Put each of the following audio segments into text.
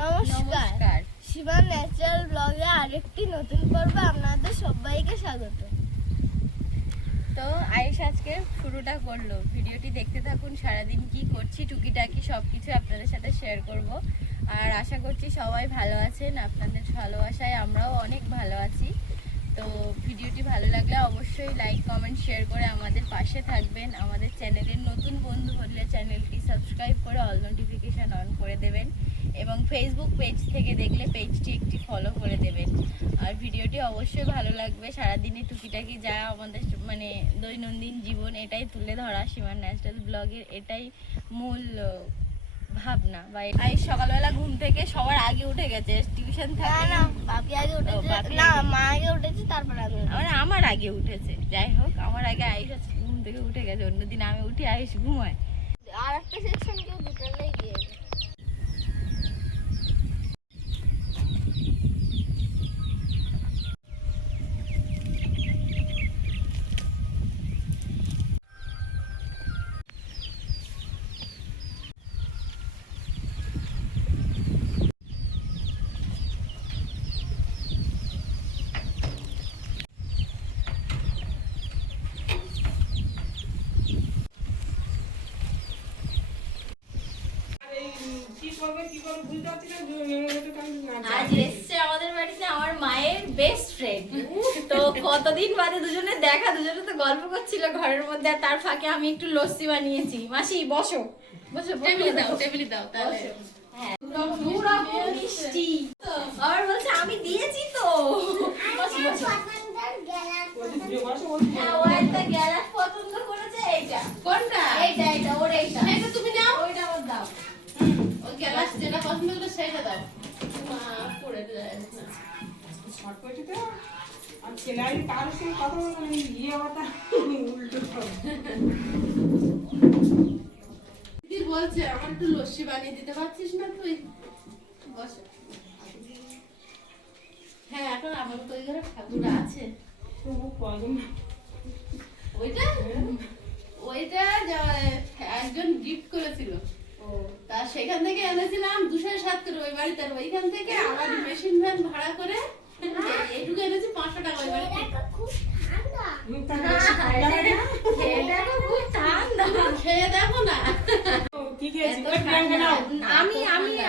নমস্কার, শিবা ন্যাচারাল ব্লগে আরেকটি নতুন পর্বে আপনাদের সবাইকে স্বাগত। তো আয়েশ আজকে শুরুটা করলো, ভিডিওটি দেখতে থাকুন। সারাদিন কি করছি টুকিটাকি সবকিছু আপনাদের সাথে শেয়ার করব। আর আশা করছি সবাই ভালো আছেন, আপনাদের ভালোবাসায় আমরাও অনেক ভালো আছি। তো ভিডিওটি ভালো লাগলে অবশ্যই লাইক কমেন্ট শেয়ার করে আমাদের পাশে থাকবেন। আমাদের চ্যানেলের নতুন বন্ধু হলে চ্যানেলটি সাবস্ক্রাইব করে অল নোটিফিকেশান অন করে দেবেন এবং ফেসবুক পেজ থেকে দেখলে পেজটি একটি ফলো করে দেবেন। আর ভিডিওটি অবশ্যই ভালো লাগবে। সারাদিনে টুকিটাকি যা আমাদের মানে দৈনন্দিন জীবন এটাই তুলে ধরা শিবা ন্যাচারাল ব্লগের এটাই মূল ভাবনা। বা আজ সকালবেলা ঘুম থেকে সবার আগে উঠে গেছে, টিউশন থাকে না বাপি আগে উঠেছে, না মা আগে উঠেছে, তারপর আমি। আমার আগে উঠেছে। যাই হোক, আমার আগে আয়ুষ ঘুম থেকে উঠে গেছে। অন্যদিন আমি উঠি আয়ুষ ঘুমায়। আর একটা সেকশন কেউ দুটোটাই দিয়ে আজ এসছে আমাদের বাড়িতে আমার মায়ের বেস্ট ফ্রেন্ড। তো কতদিন বাদে দুজনে দেখা, দুজনে তো গল্প করছিল ঘরের মধ্যে। আর তার ফাঁকে আমি একটু লস্যি বানিয়েছি। মাসি বসো বসো, টেবিলে দাও তাহলে। হ্যাঁ, মিষ্টি আবার বলছে আমি দিয়েছি তো। বসো বসো। হ্যাঁ, ও একটা গ্যালাস পছন্দ করেছে। এইটা কোনটা? এইটা ওর এইটা। এটা তুমি নাও, ওইটা আমার দাও। ওই গ্যালাস যেটা পছন্দ করে সেটা দাও। মা পড়ে যায় না। শর্ট পড়েছে আর ছেলেই কার সঙ্গে কথা বলে ইয়ে কথা উল্টো দিদি বলছে আমার একটু লস্যি বানিয়ে দিতে পারছিস না তুই? বস। হ্যাঁ, এখন আমার তো ওই ঘরে ঠাকুর আছে। ওইটা একজন গিফট করেছিল, তা সেখান থেকে এনেছিলাম 207 করে ওই বাড়িতে। ওইখান থেকে আমার মেশিন ভ্যান ভাড়া করে এইটুকু এনেছি 500 টাকা ওই বাড়িতে। খেয়ে দেখো না।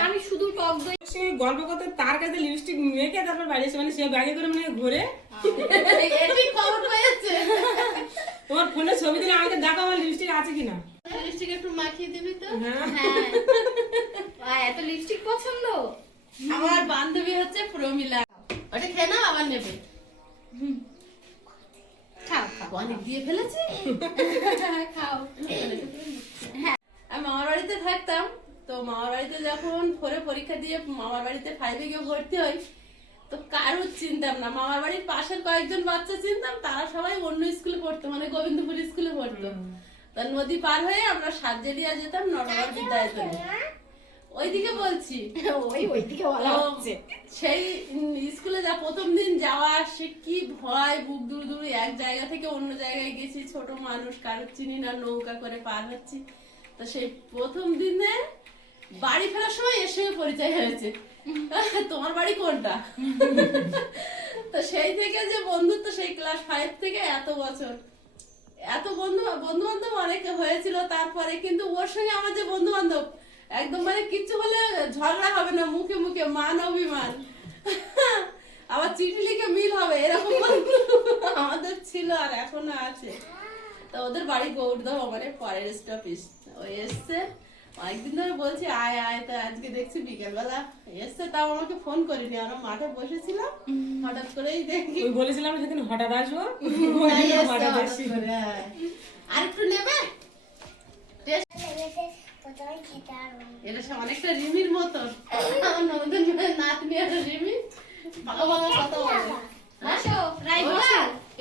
আমি শুধু টক দই গল্প করতে তার কাছে লিপস্টিক মেখে তারপর বাইরে এসে মানে সে ব্যাগে করে মানে ঘুরে এটি খবর পেয়েছে। তোমার ফোনে ছবি দিলে আমাকে দেখো আমার লিপস্টিক আছে কিনা। লিপস্টিক একটু মাখিয়ে দিবি তো? হ্যাঁ, এত লিপস্টিক পছন্দ। আমার বান্ধবী হচ্ছে প্রমিলা। ওটা খেয়ে নাও, আবার নেবে। খাও খাও, অনেক দিয়ে ফেলেছি। খাও। হ্যাঁ, আমি মামার বাড়িতে থাকতাম। তো মামার বাড়িতে যখন 4 পরীক্ষা দিয়ে মামার বাড়িতে 5 গিয়ে ভর্তি হই, তো কারোর চিনতাম না। মামার বাড়ির পাশের কয়েকজন বাচ্চা চিনতাম, তারা সবাই অন্য স্কুলে পড়তো, মানে গোবিন্দপুর স্কুলে পড়তো। তা নদী পার হয়ে আমরা সাতজেলিয়া যেতাম নরবর বিদ্যালয়ে। ওইদিকে বলছি, ওইদিকে বলা হচ্ছে। সেই স্কুলে যা প্রথম দিন যাওয়া, সে কি ভয়, বুক দূর এক জায়গা থেকে অন্য জায়গায় গেছি, ছোট মানুষ, কারোর চিনি না, নৌকা করে পার হচ্ছি। তো সেই প্রথম দিনে বাড়ি ফেরার সময় এর সঙ্গে পরিচয় হয়েছে, তোমার বাড়ি কোনটা। তো সেই থেকে যে বন্ধুত্ব, সেই ক্লাস 5 থেকে এত বছর, এত বন্ধু বান্ধব অনেকে হয়েছিল। তারপরে কিন্তু ওর সঙ্গে আমার যে বন্ধু বান্ধব, একদম মানে কিচ্ছু হলে ঝগড়া হবে না, মুখে মুখে মান অভিমান, আবার চিঠি লিখে মিল হবে, এরকম আমাদের ছিল আর এখনো আছে। তো ওদের বাড়ি গৌড়দহ, মানে পরের স্টপিস। ওই এসছে অনেকদিন ধরে, বলছি আয় আয়। তো আজকে দেখছি বিকেলবেলা এসছে, তাও আমাকে ফোন করিনি, আমরা মাঠে বসেছিলাম, হঠাৎ করেই দেখি। বলেছিলাম সেদিন হঠাৎ আসবো, আর একটু নেবে? এটা সে অনেকটা রিমির মতো, নতুন নাতনি একটা রিমি, ভালো ভালো কথা বলে।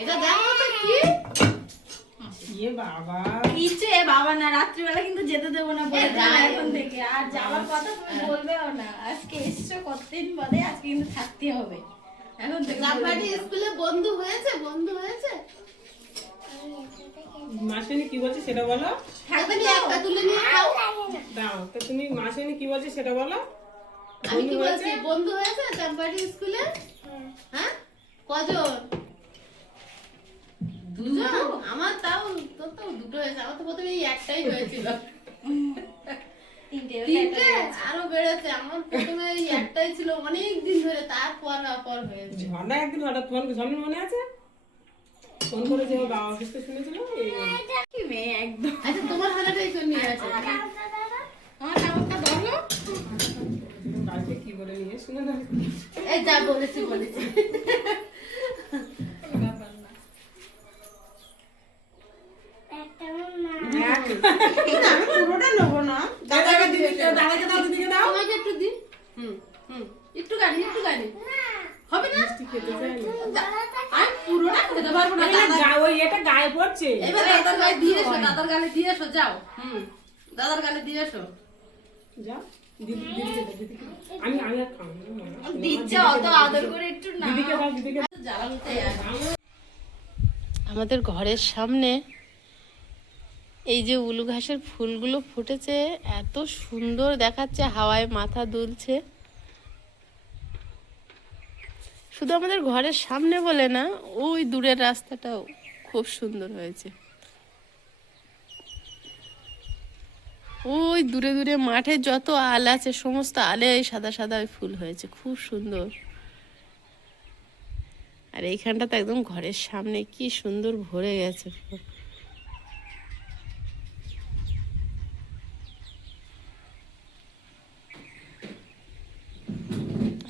এটা দেখো তো কি বাবা, ইচ্ছে বাবা না, রাত্রিবেলা কিন্তু যেতে দেবো না বলে এখন থেকে। আর যাওয়ার কথা তুমি বলবেও না। আজকে এসছো কতদিন বাদে, আজকে কিন্তু থাকতে হবে। এখন জামবাটি স্কুলে বন্ধু হয়েছে, বন্ধু হয়েছে। মাসিনী কি বলছে সেটা বলো। থাকবে একটা তুলে নিয়ে খাও। দাও তো, তুমি মাসিনী কি বলছে সেটা বলো। আমি কি বলছি, বন্ধু হয়েছে চাম্পাটি স্কুলে? হ্যাঁ, কজন? দুজন? আমার তাও, তোর তো দুটো হয়েছে, আমার তো প্রথমে এই একটাই হয়েছিল। তিনটে আরো বেড়েছে, আমার প্রথমে এই একটাই ছিল অনেক দিন ধরে, তারপর হয়েছে। ঝর্ণা একদিন হঠাৎ ফোন, ঝর্ণার মনে আছে? ফোন করে যে ওর বাবা অসুস্থ শুনেছিল, কি মেয়ে একদম। আচ্ছা, তোমার হাজারটাই কোন নিয়ে আছে? আমার টাওয়ারটা ধরলো। কালকে কি বলে নিয়ে শুনে না। এই যা বলেছি। আমি পুরোটা নেবো না, দাদাকে দাও, দিদিকে দাও। আমাকে একটু দি। একটু গাড়ি হবে না? খেতে চাই না। আমি পুরোটা খেতে পারবো না। ওই এটা গায়ে পড়ছে। এবার দাদার গালে দিয়ে এসো, যাও। দাদার গালে দিয়ে এসো। যা দিদিকে দাও। আমি আর খাবো না। দিচ্ছে অত আদর করে একটু না। দিদিকে দাও। জ্বালানোতে আমাদের ঘরের সামনে এই যে উলু ঘাসের ফুলগুলো ফুটেছে, এত সুন্দর দেখাচ্ছে, হাওয়ায় মাথা দুলছে। শুধু আমাদের ঘরের সামনে বলে না, ওই দূরের রাস্তাটাও খুব সুন্দর হয়েছে। ওই দূরে দূরে মাঠে যত আল আছে, সমস্ত আলে সাদা সাদা ফুল হয়েছে, খুব সুন্দর। আর এইখানটা তো একদম ঘরের সামনে, কি সুন্দর ভরে গেছে।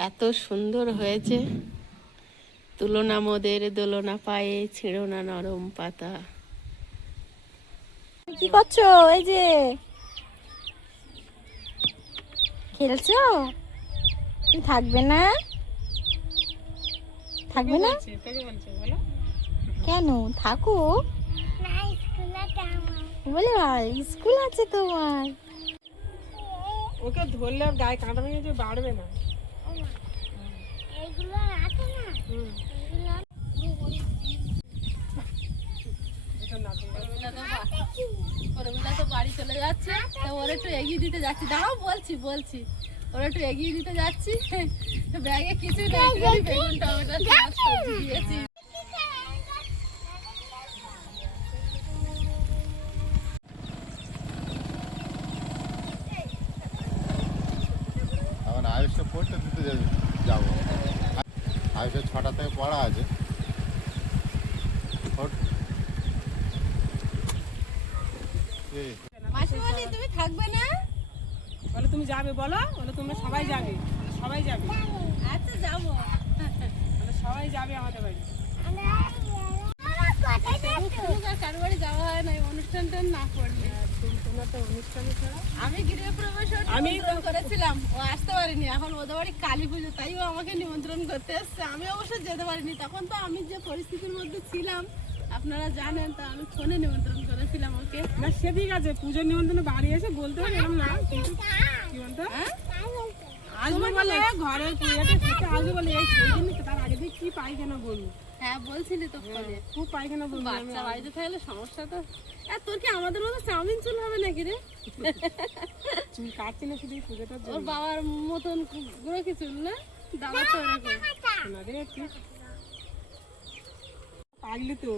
এত সুন্দর হয়েছে, তুলনা মোদের দোলনা পায়ে, ছিঁড়ো না নরম পাতা। কি করছো? এই যে খেলছো? তুমি থাকবে না? কেন থাকো? বলে স্কুল আছে তোমার। ওকে ধরলে ওর গায়ে কাঁটা ভেঙে বাড়বে না। তো বাড়ি চলে যাচ্ছে, তো ওর একটু এগিয়ে দিতে যাচ্ছি। দাঁড়াও, বলছি ওর একটু এগিয়ে দিতে যাচ্ছি। ব্যাগে কিছু নেই, বেগুন টমেটো সবজি দিয়েছি। এখন আয়ুষকে পড়তে দিতে যাবো। আয়ুষের 6টা থেকে পড়া আছে। মাসিমণি, তুমি থাকবে না? বলে তুমি যাবে, বলো। বলে তোমরা সবাই যাবে। সবাই যাবে। আচ্ছা, যাবো। বলে সবাই যাবে আমাদের বাড়ি। কারো বাড়ি যাওয়া হয় না, অনুষ্ঠানটা না করলে। তোমার তো অনুষ্ঠানে ছাড়া। আমি গৃহপ্রবেশে নিমন্ত্রণ করেছিলাম, ও আসতে পারিনি। এখন ওদের বাড়ি কালী পুজো, তাই ও আমাকে নিমন্ত্রণ করতে এসছে। আমি অবশ্য যেতে পারিনি, তখন তো আমি যে পরিস্থিতির মধ্যে ছিলাম আপনারা জানেন। তো আমি ফোনে নিমন্ত্রণ করেছিলাম ওকে। না সে ঠিক আছে, পুজোর নিমন্ত্রণে বাড়ি এসে বলতে হবে এরকম না। কিন্তু কি বলতো, আসবে বলে ঘরে পুজোটা খেতে আসবে বলে, সেই দিন তার আগে দিয়ে কি পায়খানা বলবো। হ্যাঁ, বলছিলি তো ফোনে। খুব পায়খানা বলবো। বাচ্চা বাড়িতে থাকলে সমস্যা তো। তোর কি আমাদের মতো চাউমিন চুল হবে নাকি রে? চুল কাটছি না শুধু পুজোটার ওর জন্য। বাবার মতন গুঁড়ো কি চুল না? দাদা তো এরকম না রে, তুই পাগলি তো।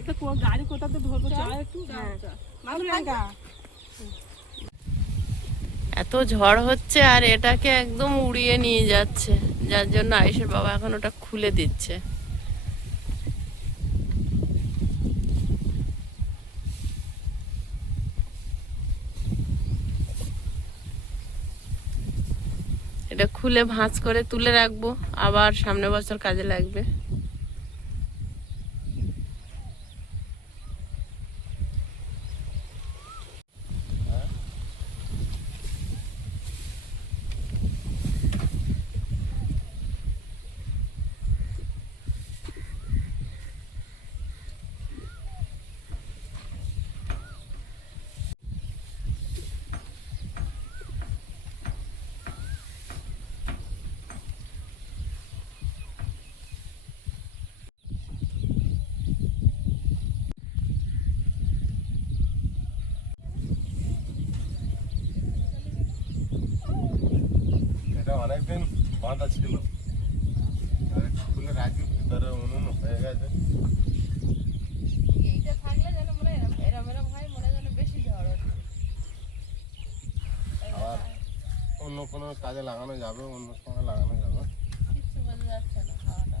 এটা গাড়ি কোথা তো ধরবো, চল একটু। এত ঝড় হচ্ছে আর এটাকে একদম উড়িয়ে নিয়ে যাচ্ছে, যার জন্য আয়েশের বাবা এখন ওটা খুলে দিচ্ছে। এটা খুলে ভাঁজ করে তুলে রাখবো, আবার সামনের বছর কাজে লাগবে। এটা অনেকদিন বাঁধা ছিল, খুলে রাখি ভিতরে উনুন হয়ে গেছে। এইটা থাকলে যেন মনে হয় এরম এরম হয়, মনে হয় যেন বেশি ঝড় হচ্ছে। আবার অন্য কোনো কাজে লাগানো যাবে, অন্য সময় লাগানো যাবে। কিচ্ছু বোঝা যাচ্ছে না খাওয়াটা।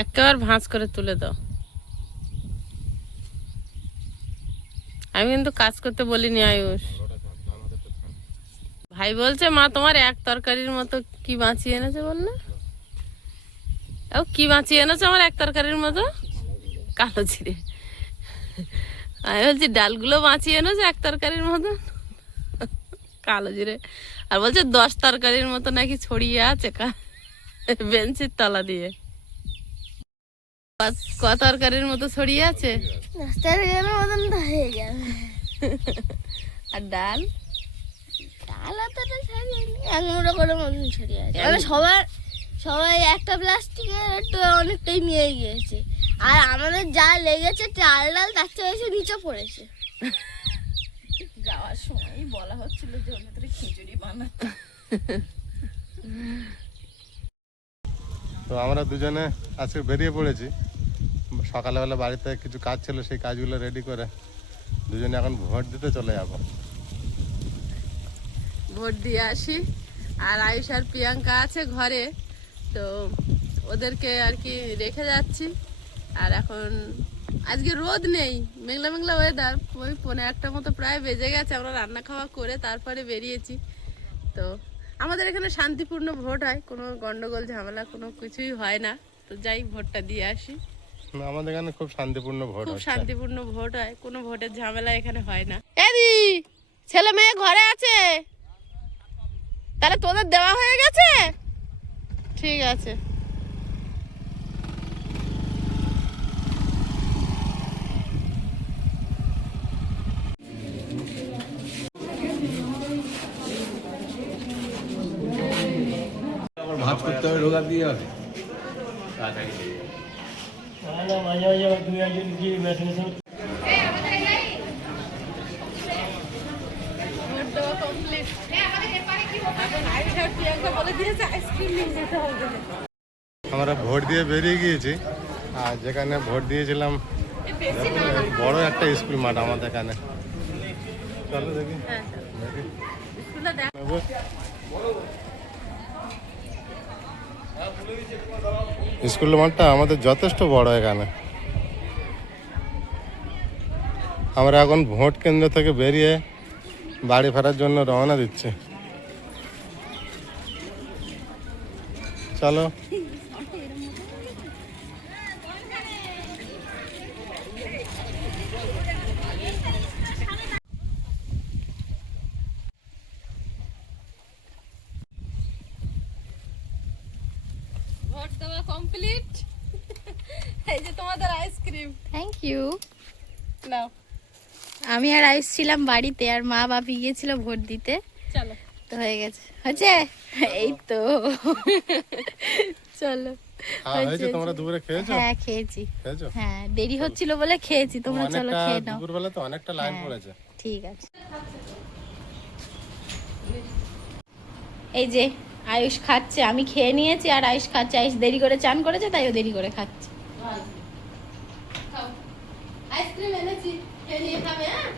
একেবারে ভাঁজ করে তুলে দাও। আমি কিন্তু কাজ করতে বলিনি আয়ুষ। ভাই বলছে মা তোমার এক তরকারির মতো কি বাঁচিয়ে এনেছে বললে? ও কি বাঁচিয়ে এনেছে আমার এক তরকারির মতো? কালো জিরে। আমি বলছি ডালগুলো বাঁচিয়ে এনেছে এক তরকারির মতো, কালো জিরে। আর বলছে 10 তরকারির মতো নাকি ছড়িয়ে আছে বেঞ্চির তলা দিয়ে। ক তরকারির মতো ছড়িয়ে আছে? রাস্তার গেল মতন তো হয়ে গেল। আর ডাল? ডাল অতটা ছড়িয়ে এক মুঠো করে মতন ছড়িয়ে আছে। এবার সবাই একটা প্লাস্টিকের একটু অনেকটাই নিয়ে গিয়েছে, আর আমাদের যা লেগেছে চাল ডাল তার চেয়ে এসে নিচে পড়েছে। যাওয়ার সময় বলা হচ্ছিল যে ওর ভেতরে খিচুড়ি বানাতে। তো আমরা দুজনে আজকে বেরিয়ে পড়েছি। সকালবেলা বাড়িতে কিছু কাজ ছিল, সেই কাজগুলো রেডি করে দুজনে এখন ভোট দিতে চলে যাব। ভোট দিয়ে আসি। আর আয়ুষ আর প্রিয়াঙ্কা আছে ঘরে, তো ওদেরকে আর কি রেখে যাচ্ছি। আর এখন আজকে রোদ নেই, মেঘলা মেঘলা ওয়েদার। ওই 1:45 মতো প্রায় বেজে গেছে, আমরা রান্না খাওয়া করে তারপরে বেরিয়েছি। তো আমাদের এখানে শান্তিপূর্ণ ভোট হয়, কোনো গন্ডগোল ঝামেলা কোনো কিছুই হয় না। তো যাই ভোটটা দিয়ে আসি। আমাদের এখানে খুব শান্তিপূর্ণ ভোট খুব হচ্ছে। শান্তিপূর্ণ ভোট হয়, কোনো ভোটের ঝামেলা এখানে হয় না। এদি ছেলে মেয়ে ঘরে আছে, তাহলে তোদের দেওয়া হয়ে গেছে? ঠিক আছে। ভাত করতে হবে, রোগা দিয়ে হবে। ভোট দেওয়া কমপ্লিট। এখন আয়ুষ আর প্রিয়াঙ্কা বলে দিয়েছে আইসক্রিম নিয়ে যেতে হবে। আমরা ভোট দিয়ে বেরিয়ে গিয়েছি, আর যেখানে ভোট দিয়েছিলাম বড় একটা স্কুল মাঠ আমাদের এখানে। চলো দেখি হ্যাঁ স্কুলে দেখ। স্কুল মাঠটা আমাদের যথেষ্ট বড় এখানে। আমরা এখন ভোট কেন্দ্র থেকে বেরিয়ে বাড়ি ফেরার জন্য রওনা দিচ্ছি। চলো। ভোট দেওয়া কমপ্লিট। এই যে তোমাদের আইসক্রিম। Thank you. নাও। আমি আর আয়ুষ ছিলাম বাড়িতে, আর মা বাপি গিয়েছিল ভোট দিতে। চলো। তো হয়ে গেছে, হচ্ছে এই তো। চলো। হয়েছে, তোমরা দুপুরে খেয়েছো? হ্যাঁ খেয়েছি। খেয়েছো? হ্যাঁ দেরি হচ্ছিল বলে খেয়েছি। তোমরা চলো অনেকটা খেয়ে নাও। দুপুরবেলা তো অনেকটা লাইন হ্যাঁ। পড়েছে। ঠিক আছে। এই যে আয়ুষ খাচ্ছে, আমি খেয়ে নিয়েছি আর আয়ুষ খাচ্ছে। আয়ুষ দেরি করে চান করেছে, তাই ও দেরি করে খাচ্ছে। আইসক্রিম এনেছি, খেয়ে নিয়ে খাবে। হ্যাঁ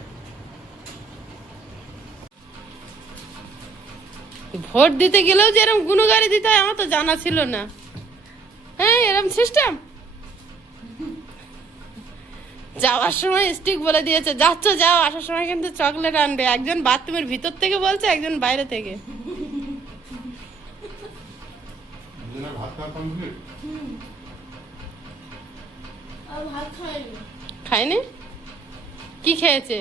ভোট দিতে গেলেও যে এরকম গুণগাড়ি দিতে হয় আমার তো জানা ছিল না। হ্যাঁ এরকম সিস্টেম। যাওয়ার সময় স্টিক বলে দিয়েছে যাচ্ছ যাও, আসার সময় কিন্তু চকলেট আনবে। একজন বাথরুমের ভিতর থেকে বলছে, একজন বাইরে থেকে। খায়নি? কি খেয়েছে?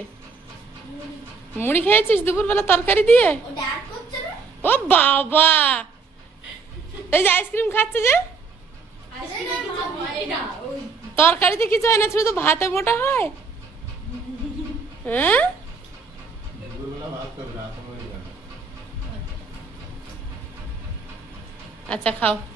মুড়ি খেয়েছিস দুপুরবেলা তরকারি দিয়ে? ও বাবা, এই যে আইসক্রিম খাচ্ছে যে, তরকারিতে কিছু হয় না, শুধু তো ভাতে মোটা হয়। হ্যাঁ আচ্ছা খাও।